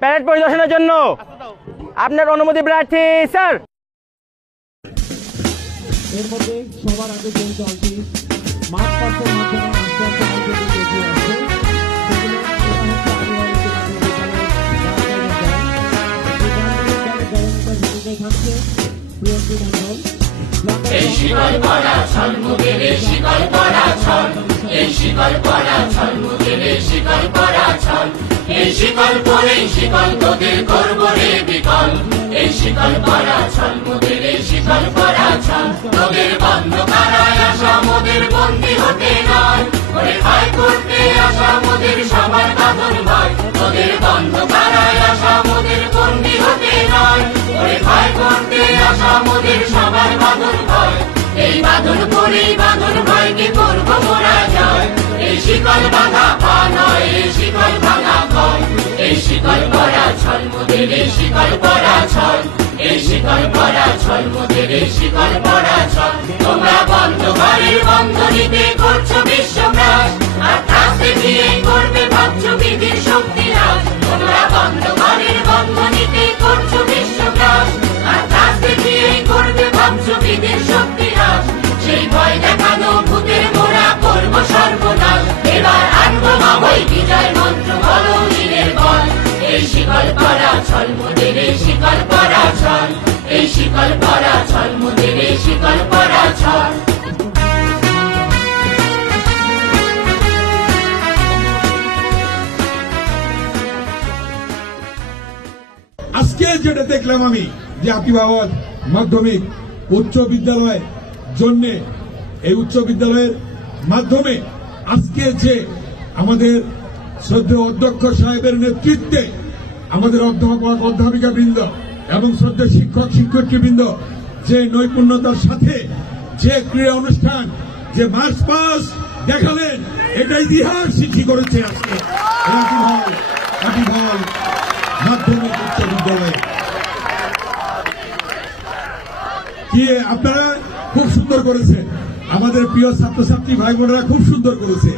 Parade পরিদর্শনের জন্য আপনার অনুমতি প্রার্থী স্যার। এর মধ্যে সবার আগে যে দলটি মাঠ পাসের মাধ্যমে আস্তে আস্তে এগিয়ে আসছে থাকছে প্রিয়ঙ্কি মন্ডল। এই শিকল পরা ছল মুগের শিকল পরা ছল, এই শিকল পরা ছল মুগের শিকল পরা ছল, এই শিকল পরে শিকল তোদের করব রে বিকল, এই শিকল পরা ছল মুগের শিকল পরা ছল, তোদের বন্ধ কারায় আসা মোদের বন্দী হতে নয়, ওরে ভাই করতে আসা মোদের সবার বাঁধন ভয়, তোদের বন্ধ কারায় আসা মোদের বন্দী হতে নয়, ওরে ভাই করতে আসা মোদের সবার বাঁধন ভয়, এই বাঁধন করে বাঁধন ভয়কে করবো মোরা যায়, এই শিকল ভাঙা পা নয় এই শিকল ভাঙা ভয়, এই শিকল পরা ছল মোদের এই শিকল পরা ছল, এই শিকল পরা ছল মোদের এই শিকল পরা ছল, তোমরা বন্ধ ঘরের বন্ধনীতে করছো বিশ্বগ্রাস, আর ত্রাস দেখিয়ে করবে ভাবছো বিধির শক্তি হ্রাস, তোমরা বন্ধ ঘরের বন্ধনীতে করছো বিশ্বগ্রাস, আর ত্রাস দেখিয়ে করবে ভাবছো বিধির শক্তি হ্রাস, সেই ভয় দেখানো ভূতের মোরা করবো সর্বনাশ, এবার আনবো মাবই বিজয় মন্ত্র বলো নীলের বল, এই শিকল পরা ছল মোদের এই শিকল পরা ছল, এই শিকল পরা ছল মোদের এই শিকল পরা ছল। আজকে যেটা দেখলাম আমি যে আকিবাবাদ মাধ্যমিক উচ্চ বিদ্যালয়ের জন্য এই উচ্চ বিদ্যালয়ের মাধ্যমে আজকে যে আমাদের শ্রদ্ধেয় অধ্যক্ষ সাহেবের নেতৃত্বে আমাদের অধ্যাপক অধ্যাপিকা বৃন্দ এবং শ্রদ্ধেয় শিক্ষক শিক্ষার্থীবৃন্দ যে নৈপুণ্যতার সাথে যে ক্রীড়া অনুষ্ঠান যে মার্চ পাস দেখালেন, এটা ইতিহাস সৃষ্টি করেছে আজকে আকিবাবাদ মাধ্যমিক উচ্চ বিদ্যালয়ে। কি আপনারা খুব সুন্দর করেছেন, আমাদের প্রিয় ছাত্রছাত্রী ভাই বোনেরা খুব সুন্দর করেছে,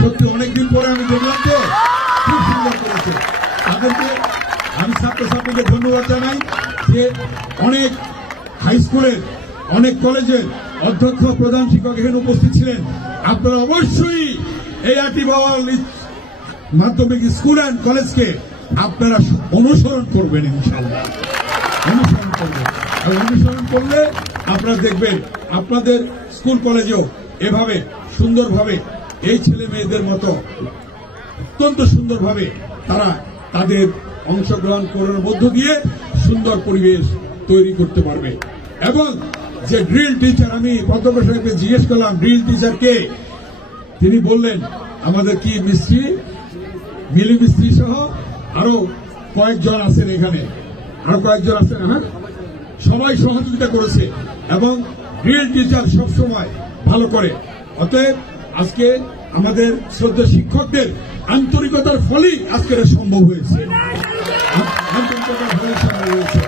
সত্যি অনেকদিন পরে আমি দেখলাম তো খুব সুন্দর করেছে। তাদেরকে আমি ছাত্রছাত্রীদের ধন্যবাদ জানাই যে অনেক হাই স্কুলের অনেক কলেজের অধ্যক্ষ প্রধান শিক্ষক এখানে উপস্থিত ছিলেন। আপনারা অবশ্যই এই আকিবাবাদ মাধ্যমিক স্কুল অ্যান্ড কলেজকে আপনারা অনুসরণ করবেন, ইনশাআল্লাহ অনুসরণ করবেন, আর অনুসরণ করলে আপনারা দেখবেন আপনাদের স্কুল কলেজেও এভাবে সুন্দরভাবে এই ছেলে মেয়েদের মতো অত্যন্ত সুন্দরভাবে তারা তাদের অংশগ্রহণ করার মধ্য দিয়ে সুন্দর পরিবেশ তৈরি করতে পারবে। এবং যে ড্রিল টিচার, আমি অধ্যক্ষ সাহেবকে জিজ্ঞেস করলাম ড্রিল টিচারকে, তিনি বললেন আমাদের কি মিস্ত্রি মিলি মিস্ত্রি সহ আরো কয়েকজন আছেন, এখানে আরো কয়েকজন আছেন, হ্যাঁ সবাই সহযোগিতা করেছে এবং ড্রিল টিচার সবসময় ভালো করে। অতএব আজকে আমাদের শ্রদ্ধেয় শিক্ষকদের আন্তরিকতার ফলেই আজকের সম্ভব হয়েছে, আন্তরিকতার ফলে সম্ভব হয়েছে।